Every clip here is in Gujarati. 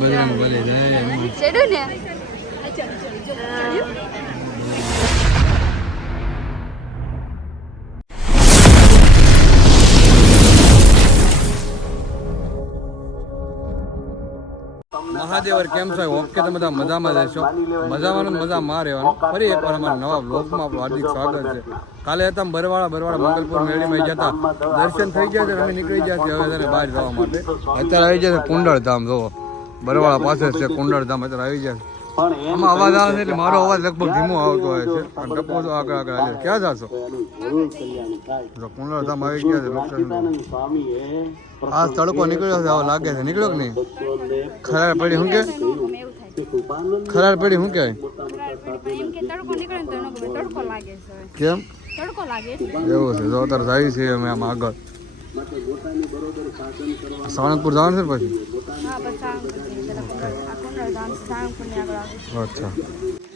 બજરંગ બલી જય ચડ્યું ને. મહાદેવર કેમ છો? ઓકે તમે બધા મજામાં રહેશો મજામાં મજા માં રહેવાનું. ફરી એકવાર અમારા નવા બ્લોગમાં આપણું હાર્દિક સ્વાગત છે. કાલે હતા બરવાળા બરવાળા મંગલપુર મેળીમાં જતા દર્શન થઈ ગયા છે અને અમે નીકળી ગયા છે હવે છે બહાર જવા માટે. અત્યારે આવી જશે કુંડળ ધામ જોવો બરવાળા પાસે છે કુંડળ ધામ અત્યારે આવી જાય. આમાં અવાજ આવે છે એટલે મારો અવાજ લગભગ ધીમો આવતો હોય છે. અને ટપો તો આગળ આગળ આવે ક્યાં જાશો? કુંડળ ધામ આવી ગયા છે લોકેશન આ તડકો નીકળ્યો છે આવો લાગે છે. નીકળ્યો કે નહીં? ખરાર પડી શું કે? ખરાર પડી શું કે. કેમ? તડકો લાગે છે. એવું છે જો અત્યારે જાય છે અમે આમ આગળ. સાળંગપુર જવાનું છે પછી? છે, અચ્છા.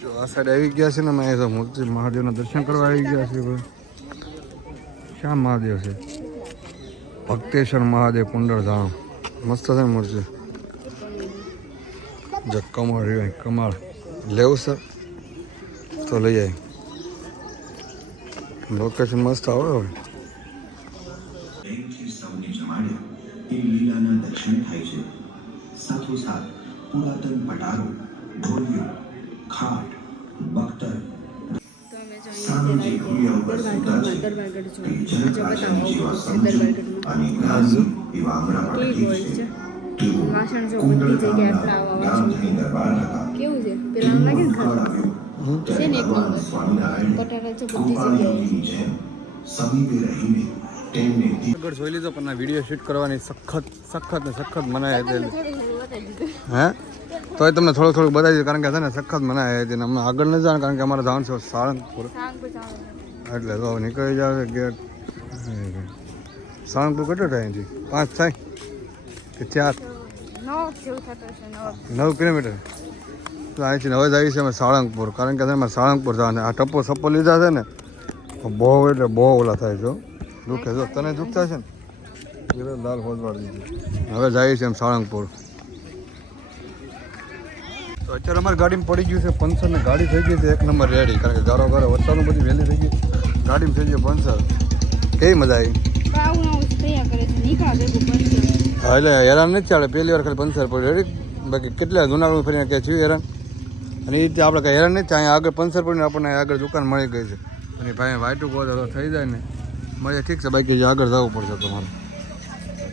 જો આ સાઈડ આવી ગયા છે ને મેં તો મૂર્તિ મહાદેવના દર્શન કરવા આવી ગયા છે ભાઈ. મહાદેવ છે. ભક્તેશ્વર મહાદેવ કુંડળ ધામ. મસ્ત છે મૂર્તિ. જો કમળ રહ્યું કમળ. લેવું સર તો લઈ આવી લોકેશન મસ્ત આવે હવે એ લીલાના દર્શન થાય છે. સાથોસાથ પુરાતન પટારો ઢોલિયો ખાટ બખ્તર તો અમે જો સાનુજી ભૂમિયા ઉપર સુતા છે તે જનકાજી જેવા સમજે અને જ્ઞાનની એવા અમરાપટ કેવી છે. છે? તેઓ કુંડળ બધી જગ્યાએ એટલા ગામના આવા દરબાર હતા. કેવું છે? પેલા લાગે ઘર? છે ને એક નંબર. પટારા છે બધી જગ્યાએ. સમીપે રહીને આગળ જોઈ લીધો પણ આ વીડિયો શૂટ કરવાની સખત સખત ને સખત મનાય હતી. હે? તો તોય તમને થોડું થોડું બતાવી દીધું કારણ કે છે ને સખત મનાય હતી ને અમને આગળ ન જાણ કારણ કે અમારે જવાનું છે સાળંગપુર એટલે તો નીકળી જાવ ગેટ સાળંગપુર કેટલો થાય અહીંથી? પાંચ થાય? કે ચાર? નવ કિલોમીટર? તો અહીંથી હવે જ આવી છે અમે સાળંગપુર કારણ કે અમે સાળંગપુર જવાના આ ટપ્પો સપ્પો લીધા છે ને બહુ એટલે બહુ ઓલા થાય છે. દુખે જો તને દુખતા છે ને? લાલ હોદવાડી દીધી. હવે જઈએ છીએ એમ સાળંગપુર. અત્યારે અમારી ગાડીમાં પડી ગયું છે પંચર ને ગાડી થઈ ગઈ છે. એક નંબર રેડી, કારણ કે ગારો ગારો વરસાદનું બધી વહેલી થઈ ગઈ ગાડીમાં થઈ ગયું પંચર. કેવી મજા આવી? છે હા, એટલે હેરાન નથી ચાલે. પહેલી વાર ખાલી પંચર પડ્યું. રેડી? બાકી કેટલા જુનાગઢ ફરીને ક્યાં છીએ હેરાન? અને એ રીતે આપણે કંઈ હેરાન નથી. અહીંયા આગળ પંચર પડીને આપણને આગળ દુકાન મળી ગઈ છે. અને ભાઈ વાઇટું કહો તો થઈ જાય ને. મજા ઠીક છે બાકી જે આગળ જવું પડશે તમારે.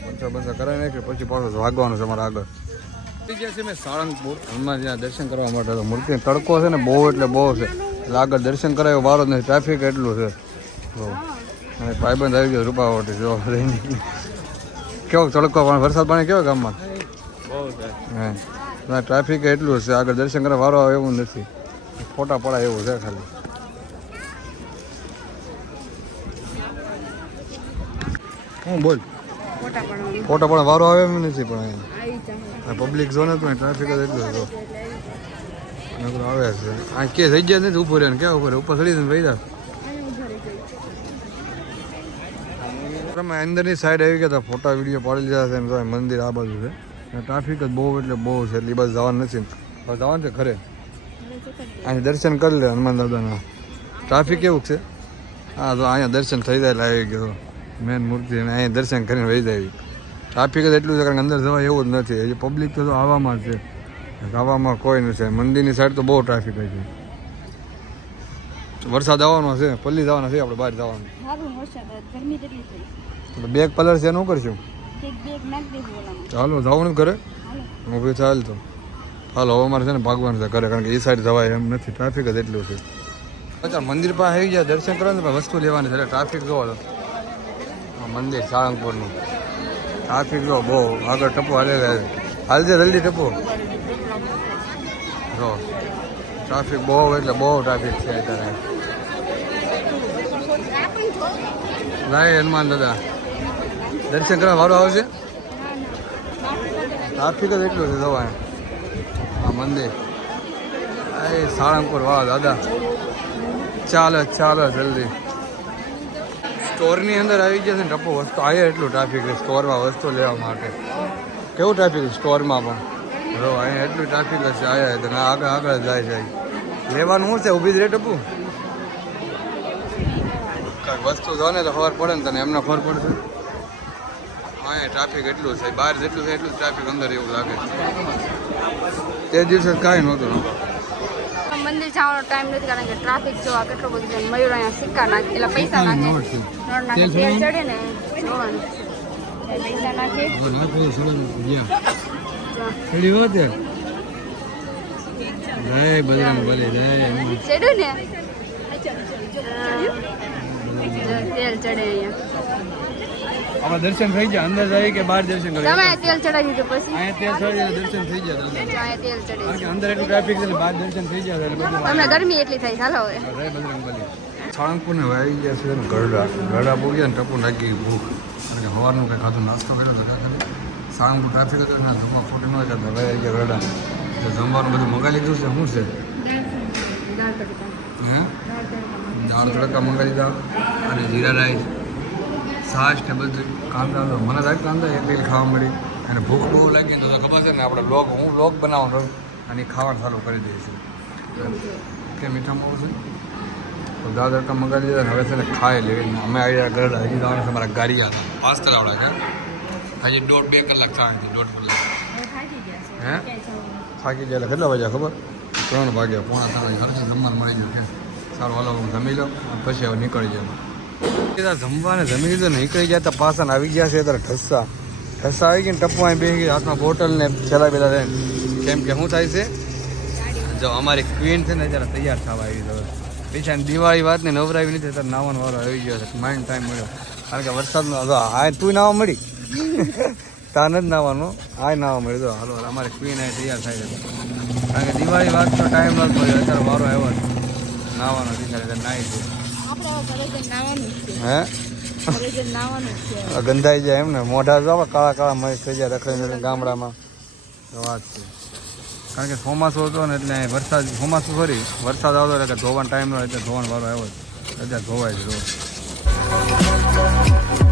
પંચા બંચર કરાવી નાખી પછી પાછું વાગવાનું છે મારે આગળ. ગયા છે મેં સાળંગપુર. હમણાં જ્યાં દર્શન કરવા માટે તો મૂર્તિ. તડકો છે ને બહુ એટલે બહુ છે. એટલે આગળ દર્શન કરાવ્યો વારો નથી ટ્રાફિક એટલું છે. તો અને ભાઈબંધ આવી ગયો રૂપાવટી જો કેવો તડકો પણ વરસાદ પાણી કેવો ગામમાં? હે. ટ્રાફિક એટલું છે. આગળ દર્શન કરવા વારો આવે એવું નથી. ફોટા પડાય એવું છે ખાલી. હું બોલ. ફોટા પણ વારો આવે એમ નથી પણ અહીંયા. પબ્લિક ઝોન હતું ટ્રાફિક જ એટલું હતું. નકર આવે છે. આ કે જગ્યા નથી ઊભો રહે ને ક્યાં ઊભો રહે ઉપર ચડી ને ભાઈ અને ઊભા રહી જાય તમે અંદરની સાઈડ આવી ગયા હતા ફોટા વીડિયો પાડી લીધા છે એમ તો મંદિર આ બાજુ છે. ટ્રાફિક જ બહુ એટલે બહુ છે એટલી બસ જવાનું નથી. હવે જવાનું છે ખરે અહીં દર્શન કરી લે હનુમાન દાદાના. ટ્રાફિક કેવું છે? હા તો અહીંયા દર્શન થઈ જાય એટલે આવી ગયો. મેન મૂર્તિ અને અહીંયા દર્શન કરીને વહી જાય. ટ્રાફિક જ એટલું છે કારણ કે અંદર જવાય એવું જ નથી. હજી પબ્લિક તો આવવામાં છે. આવવામાં કોઈ નથી. મંદિરની સાઈડ તો બહુ ટ્રાફિક હોય છે. વરસાદ આવવાનો છે. પલ્લી જવાના છે આપણે બહાર જવાનું. બેગ પલર છે એનું કરશું? ચાલો જવાનું ઘરે. ઊભી ચાલ તો. હાલો હવે અમારે છે ને ભાગવાનું છે ઘરે કારણ કે એ સાઈડ જવાય એમ નથી. ટ્રાફિક જ એટલું છે. મંદિર પાસે આવી ગયા. દર્શન કરવા ને વસ્તુ લેવાની છે. એટલે ટ્રાફિક જોવા મંદિર સાળંગપુરનું. ટ્રાફિક જો બહુ, આગળ ટપો હાલે જાય હાલજે જલ્દી ટપો. જો ટ્રાફિક બહુ એટલે બહુ ટ્રાફિક છે અત્યારે. લાય હનુમાન દાદા. દર્શન કરવા વારો આવશે? ટ્રાફિક જ એટલું છે જવા. આ મંદિર. એ સાળંગપુર વાહ દાદા. ચાલો ચાલો જલ્દી. સ્ટોરની અંદર આવી ગયા છે ને ટપ્પો વસ્તુ આવ્યા એટલું ટ્રાફિક છે, સ્ટોરમાં વસ્તુ લેવા માટે. કેવું ટ્રાફિક છે સ્ટોરમાં પણ? જો, અહીંયા એટલું ટ્રાફિક હશે, આયા છે આગળ આગળ જાય જાય લેવાનું શું છે, ઊભી જ આપું કાંઈક વસ્તુ જો ને તો ખબર પડે ને તને, એમને ખબર પડશે. અહીંયા ટ્રાફિક એટલું છે, બહાર જેટલું છે એટલું ટ્રાફિક અંદર એવું લાગે છે. તે દિવસે કાંઈ નહોતું મંદિર જવાનો ટાઈમ નથી કારણ કે ટ્રાફિક જોવા કેટલો બધું છે મયુર અહીંયા સિક્કા નાખે એટલે પૈસા નાખે. નોટ નાખે તેલ ચડે ને જોવાનું. પૈસા નાખે. છેડી વાત જય બજરંગ બલી જય ચડ્યું ને? તેલ ચડે અહીંયા. આમાં દર્શન થઈ ગયા અંદર જાય કે બહાર દર્શન કરે? તમે તેલ ચડાવી દીધું પછી? અહીંયા ત્યાં ચડી દર્શન થઈ ગયા અંદર. અહીંયા તેલ અંદર એટલું ટ્રાફિક છે બહાર દર્શન થઈ ગયા એટલે બધું તમને ગરમી એટલી થઈ ચાલો હવે. રે બજરંગ બલી ને વાઈ ગયા છે ને ગરડા. ગરડા પૂગ્યા ને ટપુ નાખી ભૂખ. કારણ કે સવારનું કંઈ ખાધું નાસ્તો કર્યો તો કાંઈ સાળંગપુર ટ્રાફિક હતો ના જમવા ખોટી ન જતા વાઈ આવી ગયા ગરડા. એટલે જમવાનું બધું મંગાવી લીધું છે. શું છે? હે? દાળ તડકા મંગાવી દીધા અને જીરા રાઈસ. છાશ ને બધું કાંદા મને લાગે કાંદા એક ખાવા મળી અને ભૂખ બહુ લાગી તો ખબર છે ને આપણે બ્લોગ હું લોક બનાવવાનો અને ખાવાનું ચાલુ કરી દઈશું કે મીઠામાં બહુ છે? તો દાદા તડકા મંગાવી દીધા હવે છે ને ખાઈ લેવી. અમે આવી ઘર, હજી જવાનું છે મારા ગાડી હતા. પાંચ તલાવડા છે હજી દોઢ, બે કલાક થાય છે દોઢ કલાક. હે? થાકી ગયા કેટલા વાગ્યા ખબર? ત્રણ વાગ્યા, પોણા ત્રણ ઘરે જમવાનું મળી ગયું કે સારું, હલો, હું જમી લઉં પછી હવે નીકળી જાઉં જમવાને જમી લીધું, નીકળી ગયા તો પાછા આવી ગયા છે ત્યારે ઠસ્સા ઠસ્સા આવી ટપ્પુ અહીં બેસી ગયા હાથમાં બોટલ ને છેલ્લા પેલા રહે કેમ કે શું થાય છે? જો અમારી ક્વીન છે ને અત્યારે તૈયાર થવા આવી ગયો પીછા દિવાળી વાત ને નવરાવી નથી ત્યારે નાવાનો વારો આવી ગયો છે. માઇન્ડ ટાઈમ મળ્યો. કારણ કે વરસાદનો હા તું નાવા મળી? તાન જ નાવાનો. આ નાવા મળ્યો તો હાલો, અમારે ક્વીન અહીં તૈયાર થાય છે. કારણ કે દિવાળી વાત તો ટાઈમ નથી મળ્યો. અત્યારે વારો આવ્યો નાવાનો અત્યારે નાહી છે હે? ગંધાઈ જાય એમ ને? મોઢા જવા કાળા કાળા મય થઈ જાય રખડી ગામડામાં. તો વાત છે. કારણ કે ચોમાસું હતો ને એટલે વરસાદ ચોમાસું સોરી વરસાદ આવતો એટલે કે ધોવાનો ટાઈમ નો એટલે ધોવાનો વારો આવ્યો. અત્યારે ધોવાય જ રોજ.